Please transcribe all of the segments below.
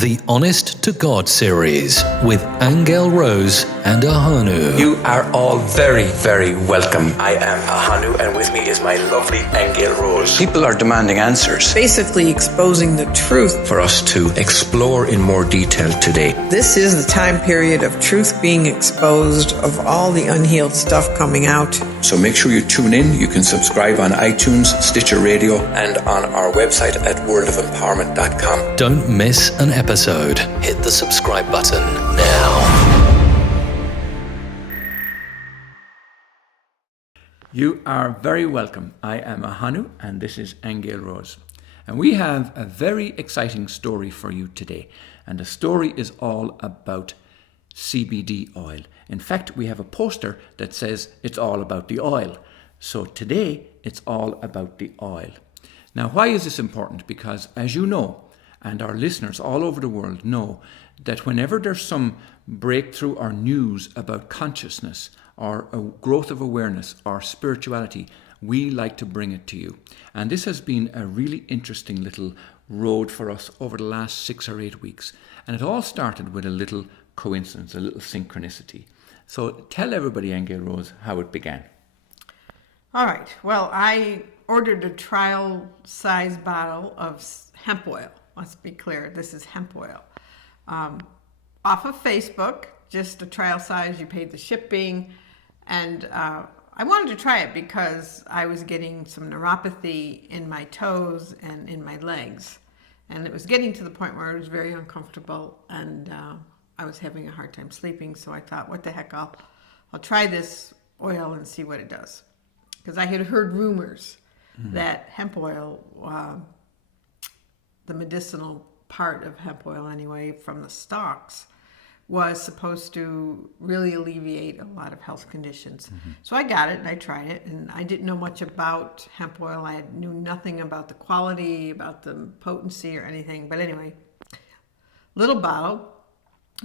the Honest to God series with Aingeal Rose and Ahonu. You are all very, very welcome. I am Ahonu, and with me is my lovely Aingeal Rose. People are demanding answers. Basically exposing the truth. For us to explore in more detail today. This is the time period of truth being exposed, of all the unhealed stuff coming out. So make sure you tune in. You can subscribe on iTunes, Stitcher Radio, and on our website at worldofempowerment.com. Don't miss an episode. Hit the subscribe button now. You are very welcome. I am Ahonu, and this is Aingeal Rose. And we have a very exciting story for you today. And the story is all about CBD oil. In fact, we have a poster that says it's all about the oil. So today, it's all about the oil. Now, why is this important? Because as you know, and our listeners all over the world know, that whenever there's some breakthrough or news about consciousness or a growth of awareness or spirituality, we like to bring it to you. And this has been a really interesting little road for us over the last 6 or 8 weeks. And it all started with a little coincidence, a little synchronicity. So tell everybody, Aingeal Rose, how it began. All right. Well, I ordered a trial size bottle of hemp oil. Let's be clear, this is hemp oil. Off of Facebook, just a trial size, you paid the shipping, and I wanted to try it because I was getting some neuropathy in my toes and in my legs. And it was getting to the point where I was very uncomfortable, and I was having a hard time sleeping, so I thought, what the heck, I'll try this oil and see what it does. Because I had heard rumors that hemp oil, the medicinal part of hemp oil anyway, from the stalks, was supposed to really alleviate a lot of health conditions. So I got it and I tried it, and I didn't know much about hemp oil. I knew nothing about the quality, about the potency or anything. But anyway, little bottle.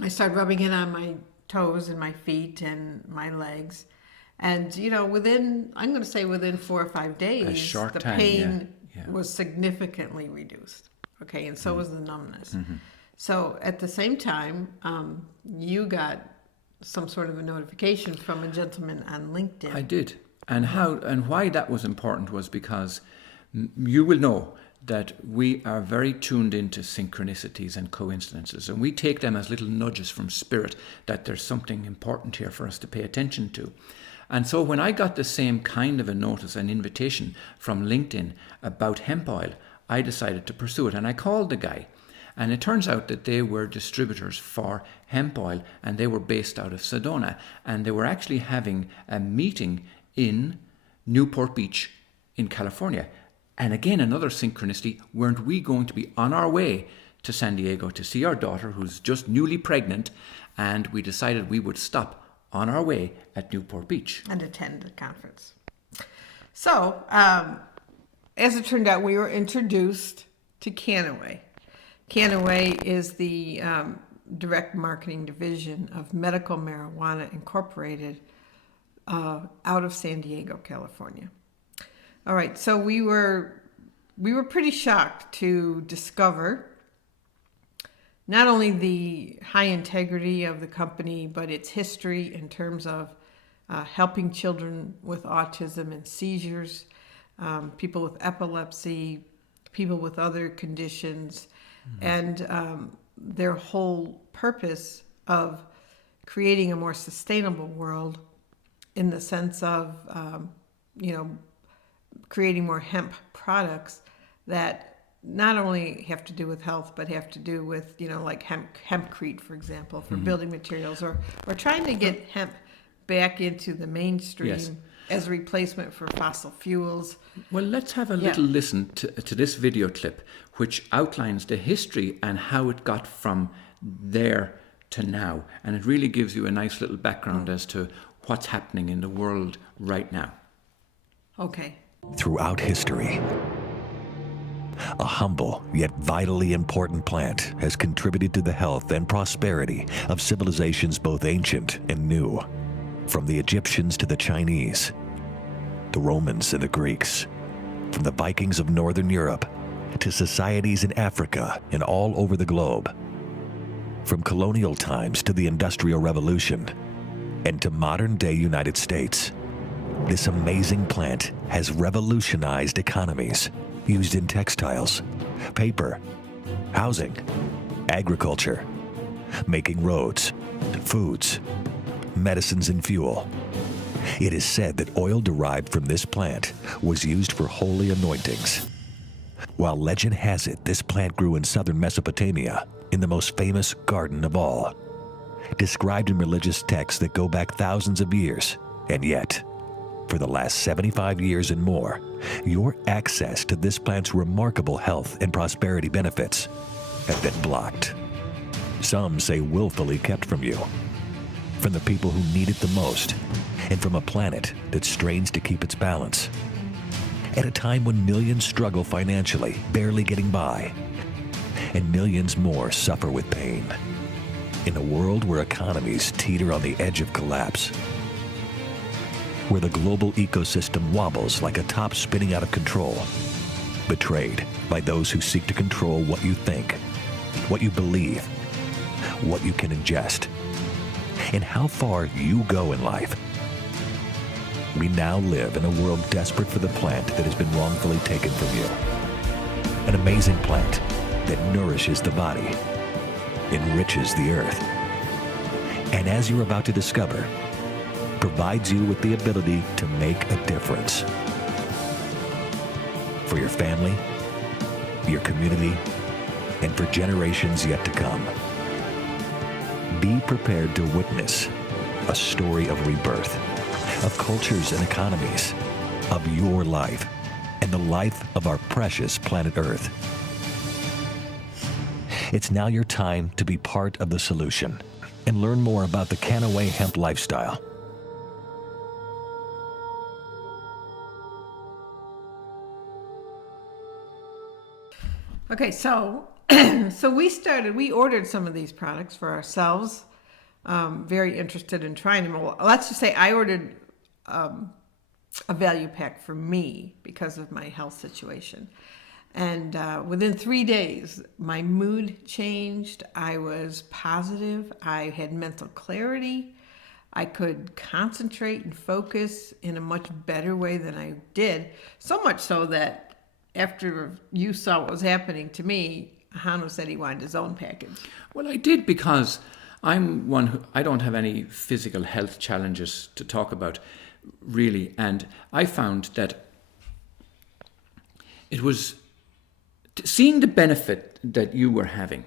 I started rubbing it on my toes and my feet and my legs. And, you know, within 4 or 5 days, the pain was significantly reduced. Okay, and so was the numbness. So at the same time, you got some sort of a notification from a gentleman on LinkedIn. I did. And why that was important was because you will know that we are very tuned into synchronicities and coincidences, and we take them as little nudges from spirit that there's something important here for us to pay attention to. And so when I got the same kind of a notice, an invitation from LinkedIn about hemp oil, I decided to pursue it. And I called the guy. And it turns out that they were distributors for hemp oil, and they were based out of Sedona. And they were actually having a meeting in Newport Beach in California. And again, another synchronicity. Weren't we going to be on our way to San Diego to see our daughter, who's just newly pregnant? And we decided we would stop on our way at Newport Beach and attend the conference. So, as it turned out, we were introduced to Canaway. Canaway is the direct marketing division of Medical Marijuana Incorporated out of San Diego, California. All right, so we were pretty shocked to discover not only the high integrity of the company, but its history in terms of helping children with autism and seizures, people with epilepsy, people with other conditions, and their whole purpose of creating a more sustainable world in the sense of, creating more hemp products that not only have to do with health, but have to do with, like hempcrete, for example, for building materials, or trying to get hemp back into the mainstream as a replacement for fossil fuels. Well, let's have a little listen to this video clip, which outlines the history and how it got from there to now. And it really gives you a nice little background as to what's happening in the world right now. Okay. Throughout history, a humble yet vitally important plant has contributed to the health and prosperity of civilizations both ancient and new. From the Egyptians to the Chinese, the Romans and the Greeks, from the Vikings of Northern Europe to societies in Africa and all over the globe, From colonial times to the Industrial Revolution and to modern-day United States, this amazing plant has revolutionized economies used in textiles, paper, housing, agriculture, making roads, foods, medicines, and fuel. It is said that oil derived from this plant was used for holy anointings. While legend has it this plant grew in southern Mesopotamia in the most famous garden of all, described in religious texts that go back thousands of years, and yet, for the last 75 years and more, your access to this plant's remarkable health and prosperity benefits have been blocked. Some say willfully kept from you, from the people who need it the most, and from a planet that strains to keep its balance. At a time when millions struggle financially, barely getting by, and millions more suffer with pain. In a world where economies teeter on the edge of collapse, where the global ecosystem wobbles like a top spinning out of control, betrayed by those who seek to control what you think, what you believe, what you can ingest, and how far you go in life. We now live in a world desperate for the plant that has been wrongfully taken from you. An amazing plant that nourishes the body, enriches the earth, and as you're about to discover, provides you with the ability to make a difference. For your family, your community, and for generations yet to come. Be prepared to witness a story of rebirth, of cultures and economies, of your life, and the life of our precious planet Earth. It's now your time to be part of the solution and learn more about the Canaway hemp lifestyle. Okay, so we ordered some of these products for ourselves. Very interested in trying them. Well, let's just say I ordered a value pack for me because of my health situation. And within 3 days, my mood changed. I was positive. I had mental clarity. I could concentrate and focus in a much better way than I did. So much so that after you saw what was happening to me, Ahonu said he wanted his own package. Well, I did because I'm one who, I don't have any physical health challenges to talk about, really. And I found that it was seeing the benefit that you were having.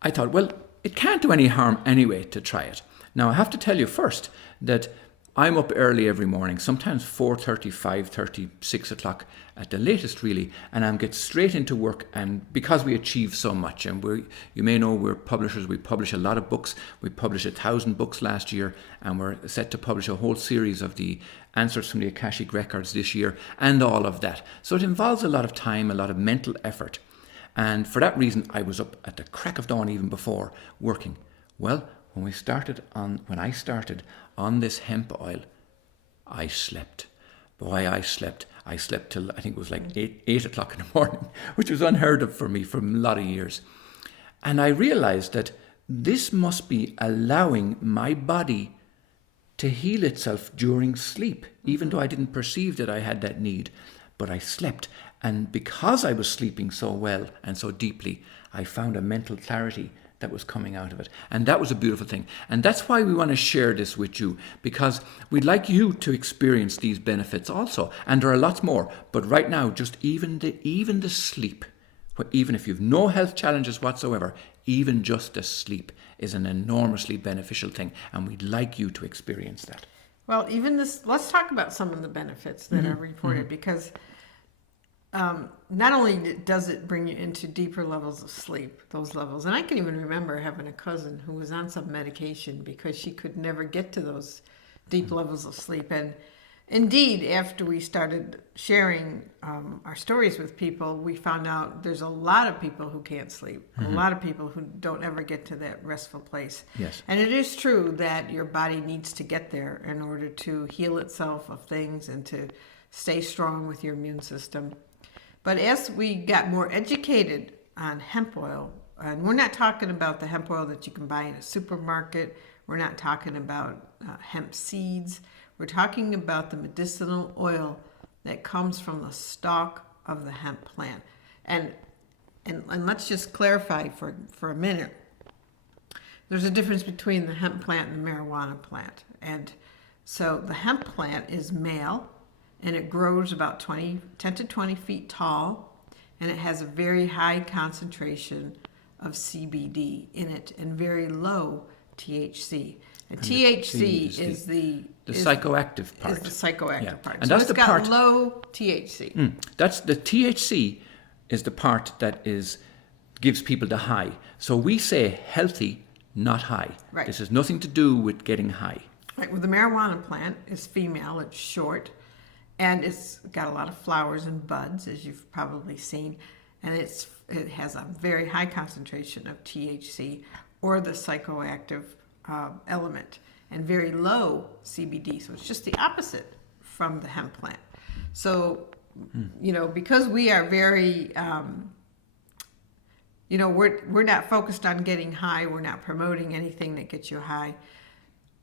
I thought, well, it can't do any harm anyway to try it. Now, I have to tell you first that I'm up early every morning, sometimes 4:30, 5:30, 6 o'clock at the latest, really, and I get straight into work. And because we achieve so much, and you may know we're publishers, we publish a lot of books. We published 1,000 books last year, and we're set to publish a whole series of the answers from the Akashic Records this year, and all of that. So it involves a lot of time, a lot of mental effort. And for that reason, I was up at the crack of dawn, even before, working. Well, when I started on this hemp oil, I slept. Boy, I slept. I slept till I think it was like 8 o'clock in the morning, which was unheard of for me for a lot of years. And I realized that this must be allowing my body to heal itself during sleep, even though I didn't perceive that I had that need. But I slept. And because I was sleeping so well and so deeply, I found a mental clarity that was coming out of it. And that was a beautiful thing. And that's why we want to share this with you, because we'd like you to experience these benefits also. And there are lots more. But right now, just even the sleep, even if you've no health challenges whatsoever, even just the sleep is an enormously beneficial thing. And we'd like you to experience that. Well, even this, let's talk about some of the benefits that are reported, because not only does it bring you into deeper levels of sleep, those levels, and I can even remember having a cousin who was on some medication because she could never get to those deep levels of sleep. And indeed, after we started sharing our stories with people, we found out there's a lot of people who can't sleep, a lot of people who don't ever get to that restful place. Yes. And it is true that your body needs to get there in order to heal itself of things and to stay strong with your immune system. But as we got more educated on hemp oil, And we're not talking about the hemp oil that you can buy in a supermarket. We're not talking about hemp seeds. We're talking about the medicinal oil that comes from the stalk of the hemp plant. And let's just clarify for a minute. There's a difference between the hemp plant and the marijuana plant. And so the hemp plant is male, and it grows about 10 to 20 feet tall, and it has a very high concentration of CBD in it and very low THC. And THC is the psychoactive part. Is the psychoactive part. And so that's it's the got part, low THC. That's the THC is the part that gives people the high. So we say healthy, not high. Right. This has nothing to do with getting high. Right. Well, the marijuana plant is female. It's short, and it's got a lot of flowers and buds, as you've probably seen, and it has a very high concentration of THC, or the psychoactive element, and very low CBD. So it's just the opposite from the hemp plant. So, because we are very, we're not focused on getting high. We're not promoting anything that gets you high.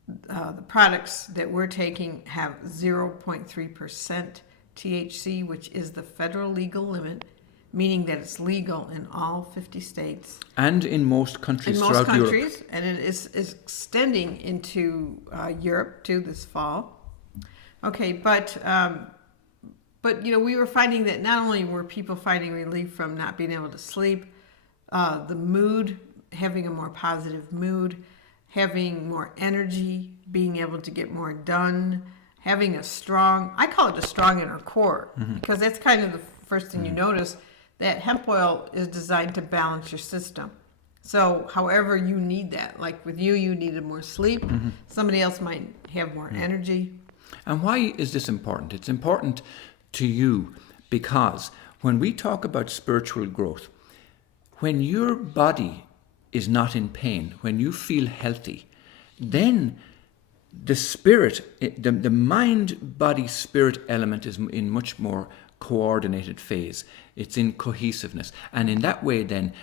The products that we're taking have 0.3% THC, which is the federal legal limit, meaning that it's legal in all 50 states. And in most countries throughout Europe. And it is extending into Europe too this fall. Okay, but we were finding that not only were people finding relief from not being able to sleep, the mood, having a more positive mood, having more energy, being able to get more done, having I call it a strong inner core, because that's kind of the first thing you notice, that hemp oil is designed to balance your system. So however you need that, like with you needed more sleep, somebody else might have more energy. And why is this important? It's important to you because when we talk about spiritual growth, when your body is not in pain, when you feel healthy, then the spirit, the mind, body, spirit element is in much more coordinated phase. It's in cohesiveness. And in that way, then,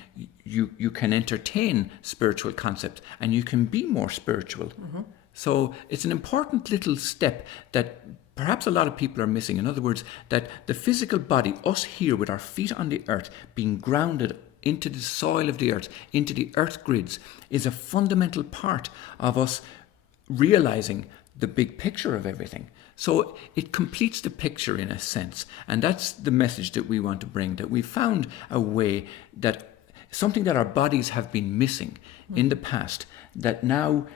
you can entertain spiritual concepts and you can be more spiritual. So it's an important little step that perhaps a lot of people are missing. In other words, that the physical body, us here with our feet on the earth, being grounded into the soil of the earth, into the earth grids, is a fundamental part of us realizing the big picture of everything. So it completes the picture in a sense. And that's the message that we want to bring, that we found a way that something that our bodies have been missing in the past, that now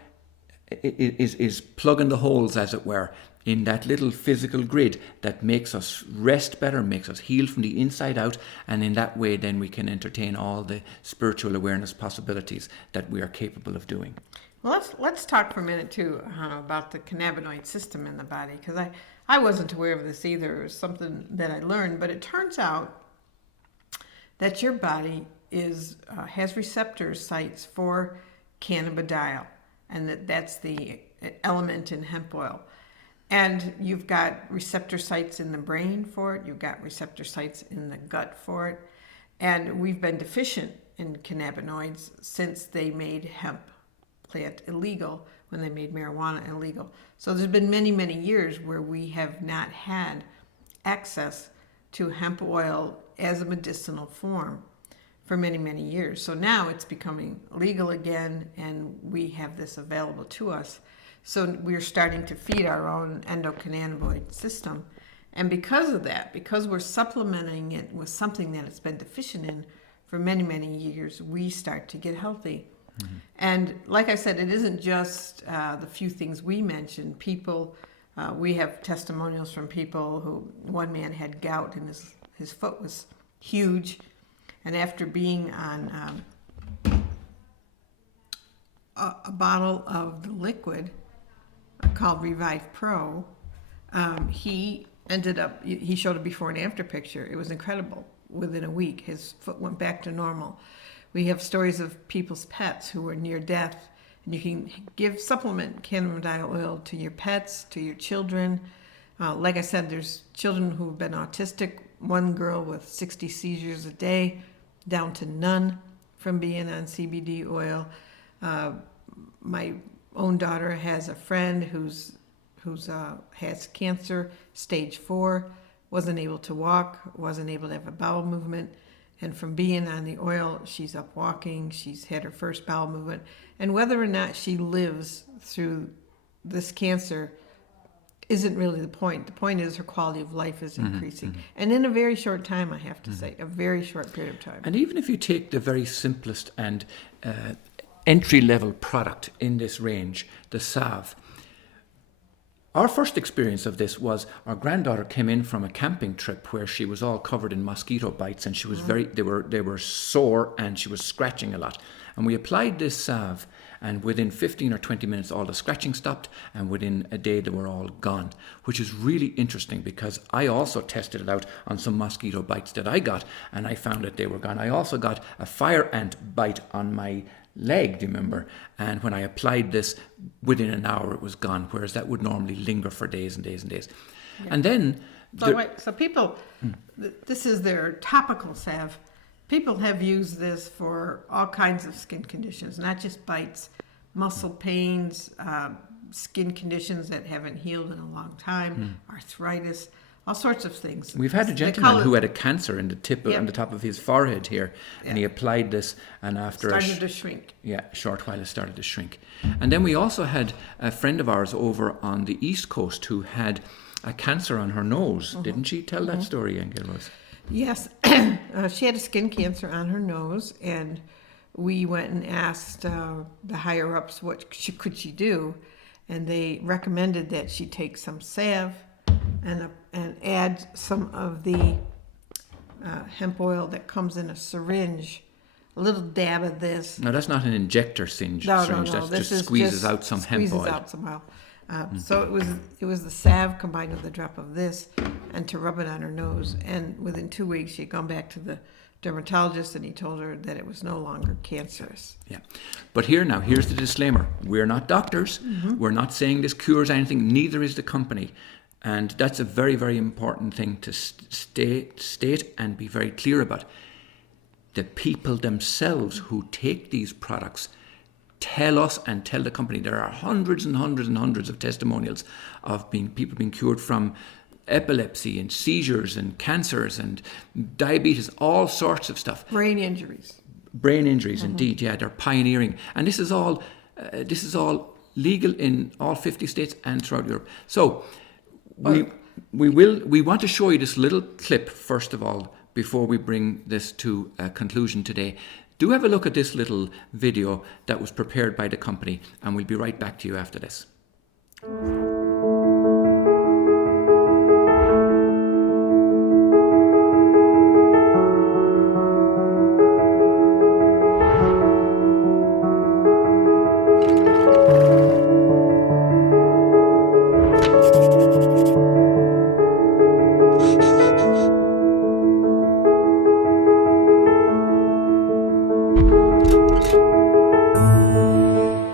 is plugging the holes, as it were, in that little physical grid that makes us rest better, makes us heal from the inside out, and in that way then we can entertain all the spiritual awareness possibilities that we are capable of doing. Well, let's talk for a minute too about the cannabinoid system in the body, because I wasn't aware of this either. It was something that I learned, but it turns out that your body has receptor sites for cannabidiol, and that's the element in hemp oil. And you've got receptor sites in the brain for it. You've got receptor sites in the gut for it. And we've been deficient in cannabinoids since they made hemp plant illegal, when they made marijuana illegal. So there's been many, many years where we have not had access to hemp oil as a medicinal form for many, many years. So now it's becoming legal again, and we have this available to us. So we're starting to feed our own endocannabinoid system. And because of that, because we're supplementing it with something that it's been deficient in for many, many years, we start to get healthy. And like I said, it isn't just the few things we mentioned. People, we have testimonials from people who, one man had gout and his foot was huge. And after being on a bottle of the liquid called Revive Pro, he showed a before and after picture. It was incredible. Within a week, his foot went back to normal. We have stories of people's pets who were near death, and you can supplement cannabidiol oil to your pets, to your children. Like I said, there's children who have been autistic. One girl with 60 seizures a day, down to none from being on CBD oil. My own daughter has a friend who's has cancer, stage 4, wasn't able to walk, wasn't able to have a bowel movement. And from being on the oil, she's up walking, she's had her first bowel movement. And whether or not she lives through this cancer isn't really the point. The point is her quality of life is increasing. And in a very short time, I have to say, a very short period of time. And even if you take the very simplest and entry-level product in this range, the salve, our first experience of this was our granddaughter came in from a camping trip where she was all covered in mosquito bites, and she was they were sore, and she was scratching a lot. And we applied this salve, and within 15 or 20 minutes all the scratching stopped, and within a day they were all gone, which is really interesting because I also tested it out on some mosquito bites that I got, and I found that they were gone. I also got a fire ant bite on my leg, do you remember? And when I applied this, within an hour it was gone, whereas that would normally linger for days and days and days. Yeah. And then... So people, this is their topical salve. People have used this for all kinds of skin conditions, not just bites, muscle pains, skin conditions that haven't healed in a long time, arthritis, all sorts of things. We've had a gentleman who had a cancer in the tip on the top of his forehead here, and he applied this, and after started to shrink. Yeah, a short while it started to shrink. And then we also had a friend of ours over on the East Coast who had a cancer on her nose. Didn't she tell that story, Aingeal Rose? Yes, she had a skin cancer on her nose, and we went and asked the higher ups what could she do, and they recommended that she take some salve and add some of the hemp oil that comes in a syringe, a little dab of this. No, that's not an injector syringe. No. That just squeezes out some hemp oil. Squeezes out some oil. So it was the salve combined with a drop of this, and to rub it on her nose. And within 2 weeks, she had gone back to the dermatologist, and he told her that it was no longer cancerous. Yeah, but here's the disclaimer: we're not doctors. We're not saying this cures anything. Neither is the company. And that's a very, very important thing to state and be very clear about. The people themselves who take these products tell us and tell the company. There are hundreds and hundreds and hundreds of testimonials of people being cured from epilepsy and seizures and cancers and diabetes, all sorts of stuff. Brain injuries. Brain injuries, indeed. Yeah, they're pioneering. And this is all legal in all 50 states and throughout Europe. So we want to show you this little clip first of all before we bring this to a conclusion today. Do have a look at this little video that was prepared by the company, and we'll be right back to you after this.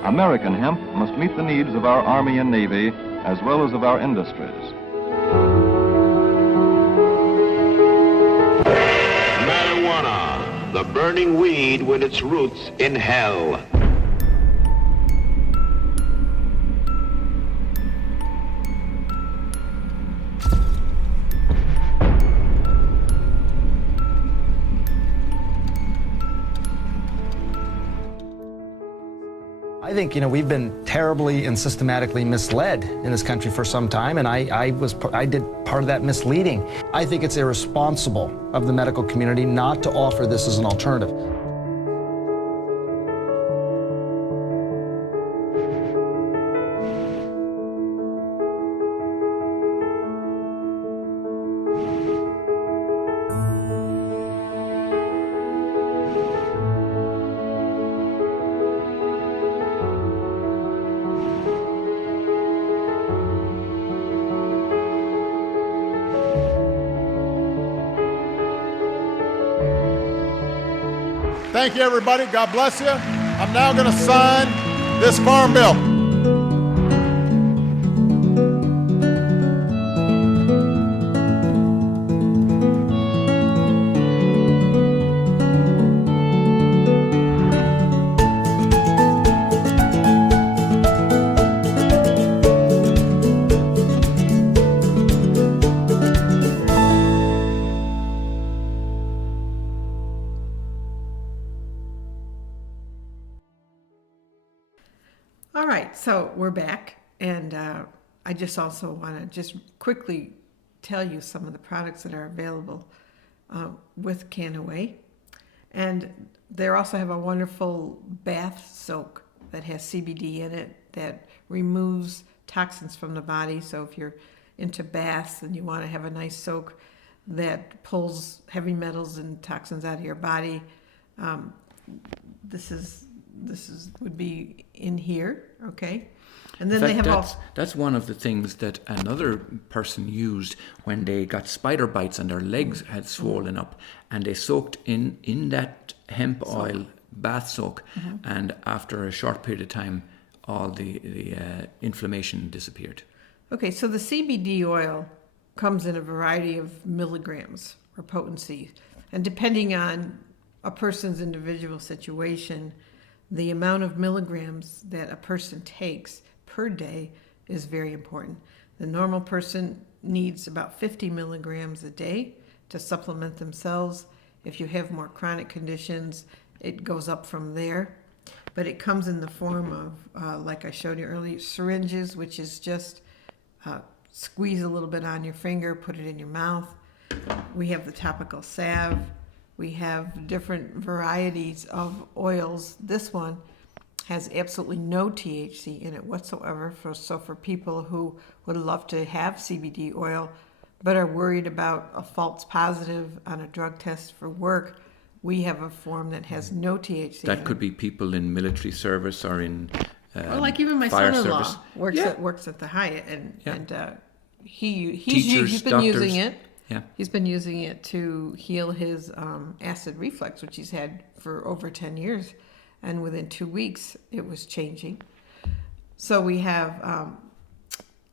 American hemp must meet the needs of our Army and Navy as well as of our industries. Marijuana, the burning weed with its roots in hell. I think, we've been terribly and systematically misled in this country for some time, and I did part of that misleading. I think it's irresponsible of the medical community not to offer this as an alternative. Thank you, everybody. God bless you. I'm now going to sign this farm bill. All right, so we're back, and I just also want to just quickly tell you some of the products that are available with Canaway. And they also have a wonderful bath soak that has CBD in it that removes toxins from the body. So if you're into baths and you want to have a nice soak that pulls heavy metals and toxins out of your body, this would be in here, okay? And then they have that's one of the things that another person used when they got spider bites and their legs had swollen up, and they soaked in that hemp oil bath soak, and after a short period of time, all the inflammation disappeared. Okay, so the CBD oil comes in a variety of milligrams or potency, and depending on a person's individual situation, the amount of milligrams that a person takes per day is very important. The normal person needs about 50 milligrams a day to supplement themselves. If you have more chronic conditions, it goes up from there. But it comes in the form of, like I showed you earlier, syringes, which is just squeeze a little bit on your finger, put it in your mouth. We have the topical salve. We have different varieties of oils. This one has absolutely no THC in it whatsoever. So for people who would love to have CBD oil but are worried about a false positive on a drug test for work, we have a form that has no THC. That could be people in military service or in well, like even my fire son-in-law service. works at the Hyatt, and he's Teachers, been doctors. using it. Yeah. He's been using it to heal his acid reflux, which he's had for over 10 years. And within 2 weeks, it was changing. So we have,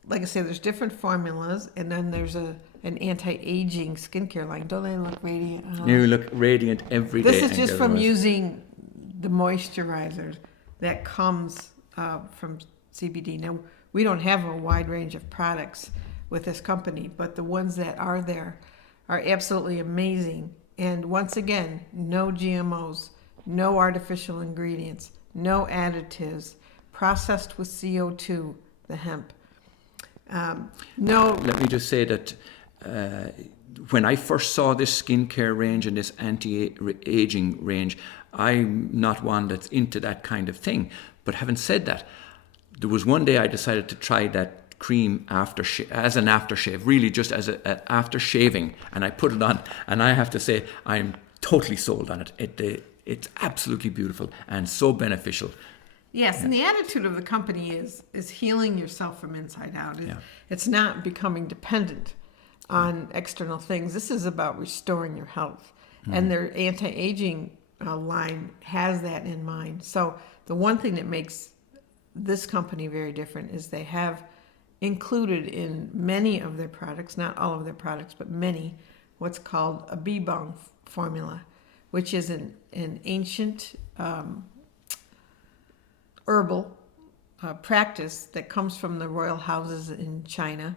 like I say, there's different formulas. And then there's an anti-aging skincare line. Don't they look radiant? You look radiant every day. This is just from using the moisturizers that comes from CBD. Now, we don't have a wide range of products with this company, but the ones that are there are absolutely amazing. And once again, no GMOs, no artificial ingredients, no additives, processed with CO2, the hemp. No. Let me just say that when I first saw this skincare range and this anti-aging range, I'm not one that's into that kind of thing. But having said that, there was one day I decided to try that cream as an aftershave, really just as an after shaving, and I put it on, and I have to say I'm totally sold on it. It's absolutely beautiful and so beneficial. Yes, and the attitude of the company is healing yourself from inside out. It's not becoming dependent on external things. This is about restoring your health, and their anti-aging line has that in mind. So the one thing that makes this company very different is they have included in many of their products, not all of their products, but many, what's called a bee balm formula, which is an ancient herbal practice that comes from the royal houses in China.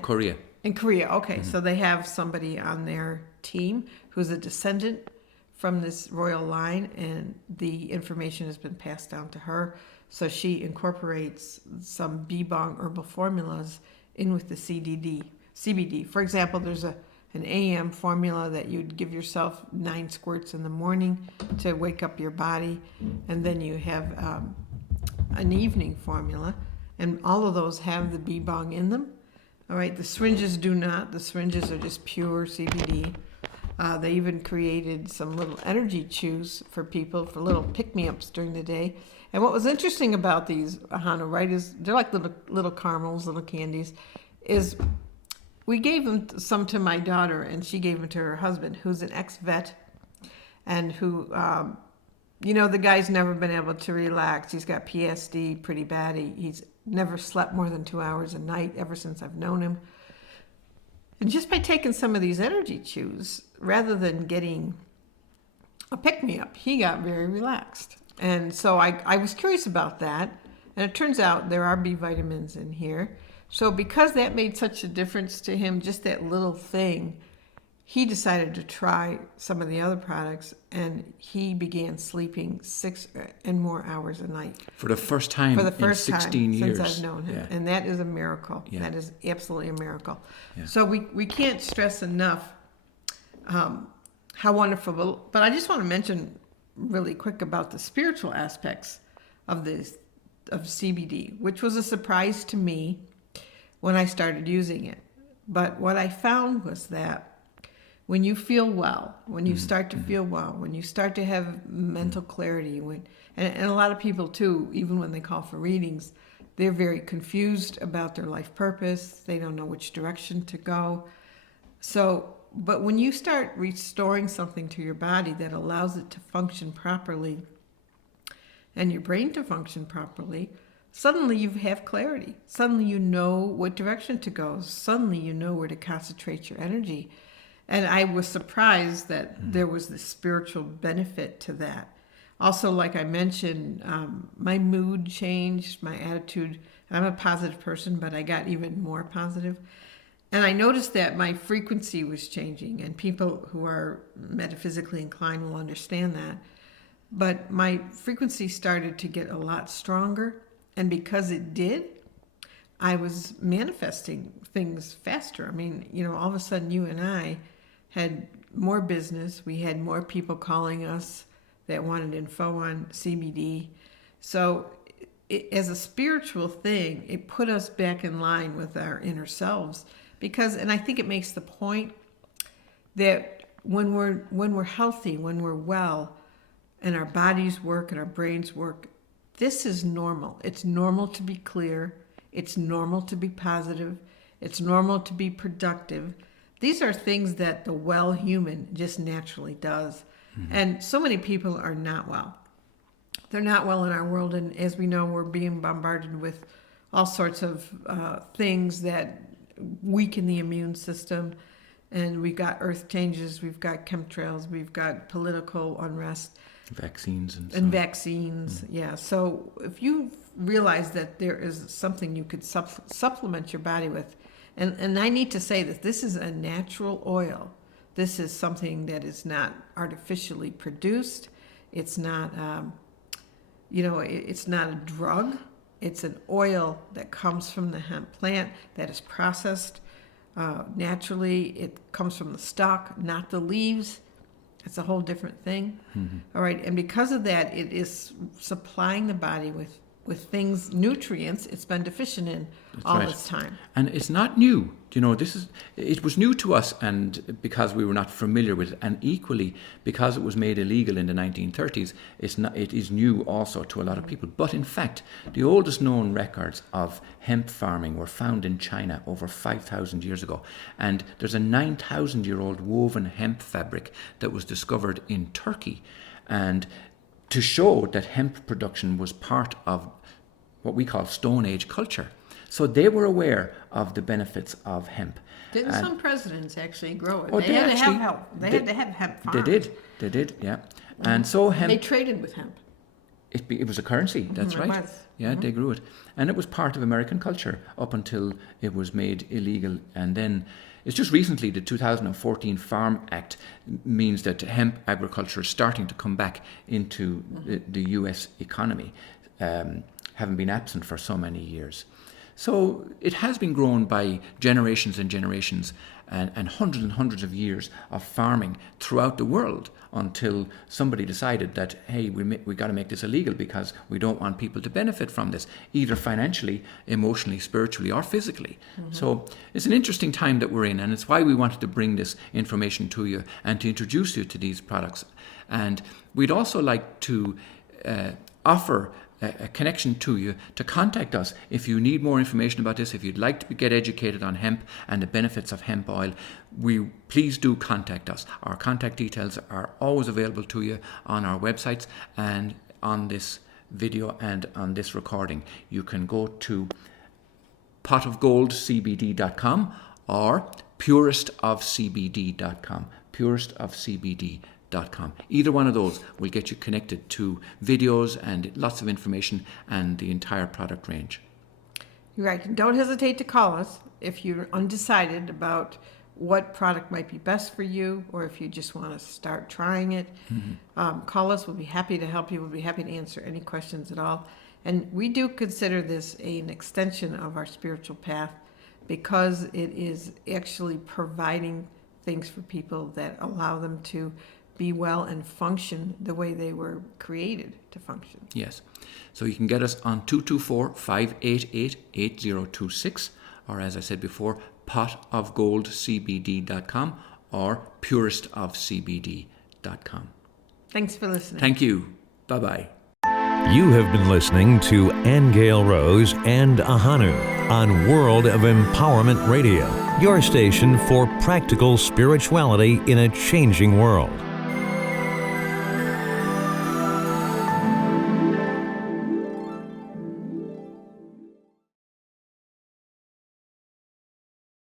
Korea. In Korea, okay. So they have somebody on their team who's a descendant from this royal line, and the information has been passed down to her. So she incorporates some bee balm herbal formulas in with the CBD. For example, there's an AM formula that you'd give yourself 9 squirts in the morning to wake up your body, and then you have an evening formula, and all of those have the bee balm in them. All right, the syringes do not. The syringes are just pure CBD. They even created some little energy chews for people, for little pick-me-ups during the day. And what was interesting about these, Ahonu, right, is they're like little caramels, little candies, is we gave them some to my daughter, and she gave them to her husband, who's an ex-vet, and who, the guy's never been able to relax. He's got PSD pretty bad. He's never slept more than 2 hours a night ever since I've known him. And just by taking some of these energy chews, rather than getting a pick-me-up, he got very relaxed. And so I was curious about that. And it turns out there are B vitamins in here. So because that made such a difference to him, just that little thing, he decided to try some of the other products, and he began sleeping 6 and more hours a night. For the first time in 16 years. Since I've known him. Yeah. And that is a miracle. Yeah. That is absolutely a miracle. Yeah. So we can't stress enough how wonderful. But I just want to mention really quick about the spiritual aspects of CBD, which was a surprise to me when I started using it. But what I found was that when you feel well, when you start to feel well, when you start to have mental clarity, and a lot of people too, even when they call for readings, they're very confused about their life purpose. They don't know which direction to go. But when you start restoring something to your body that allows it to function properly and your brain to function properly, suddenly you have clarity. Suddenly you know what direction to go. Suddenly you know where to concentrate your energy. And I was surprised that there was this spiritual benefit to that. Also, like I mentioned, my mood changed, my attitude. I'm a positive person, but I got even more positive. And I noticed that my frequency was changing, and people who are metaphysically inclined will understand that. But my frequency started to get a lot stronger, and because it did, I was manifesting things faster. I mean, all of a sudden you and I had more business. We had more people calling us that wanted info on CBD. So as a spiritual thing, it put us back in line with our inner selves. And I think it makes the point that when we're healthy, when we're well, and our bodies work and our brains work, this is normal. It's normal to be clear. It's normal to be positive. It's normal to be productive. These are things that the well human just naturally does. Mm-hmm. And so many people are not well. They're not well in our world. And as we know, we're being bombarded with all sorts of things that weaken the immune system. And we've got earth changes, we've got chemtrails, we've got political unrest. Vaccines vaccines, yeah. So if you realize that there is something you could supplement your body with, and I need to say that this is a natural oil. This is something that is not artificially produced. It's not, it's not a drug. It's an oil that comes from the hemp plant that is processed naturally. It comes from the stalk, not the leaves. It's a whole different thing. Mm-hmm. All right. And because of that, it is supplying the body with things, nutrients it's been deficient in this time. And it's not new. It was new to us, and because we were not familiar with it, and equally because it was made illegal in the 1930s, it is new also to a lot of people. But in fact, the oldest known records of hemp farming were found in China over 5,000 years ago. And there's a 9,000-year-old woven hemp fabric that was discovered in Turkey. And to show that hemp production was part of what we call Stone Age culture. So they were aware of the benefits of hemp. Didn't some presidents actually grow it? Oh, they had to have help. They had to have hemp farms. They did, yeah. And so hemp... They traded with hemp. It was a currency, that's right. It was. Yeah, they grew it. And it was part of American culture up until it was made illegal. And then it's just recently the 2014 Farm Act means that hemp agriculture is starting to come back into the US economy, having been absent for so many years. So it has been grown by generations and generations and hundreds of years of farming throughout the world until somebody decided that, hey, we got to make this illegal because we don't want people to benefit from this, either financially, emotionally, spiritually, or physically. Mm-hmm. So it's an interesting time that we're in, and it's why we wanted to bring this information to you and to introduce you to these products. And we'd also like to offer a connection to you to contact us if you need more information about this. If you'd like to get educated on hemp and the benefits of hemp oil, please do contact us. Our contact details are always available to you on our websites and on this video and on this recording. You can go to potofgoldcbd.com or puristofcbd.com. puristofcbd.com. Either one of those will get you connected to videos and lots of information and the entire product range. Right. Don't hesitate to call us if you're undecided about what product might be best for you, or if you just want to start trying it, call us. We'll be happy to help you. We'll be happy to answer any questions at all. And we do consider this an extension of our spiritual path because it is actually providing things for people that allow them to be well and function the way they were created to function. Yes. So you can get us on 224-588-8026, or as I said before, potofgoldcbd.com or puristofcbd.com. Thanks for listening. Thank you. Bye-bye. You have been listening to Aingeal Rose and Ahonu on World of Empowerment Radio, your station for practical spirituality in a changing world.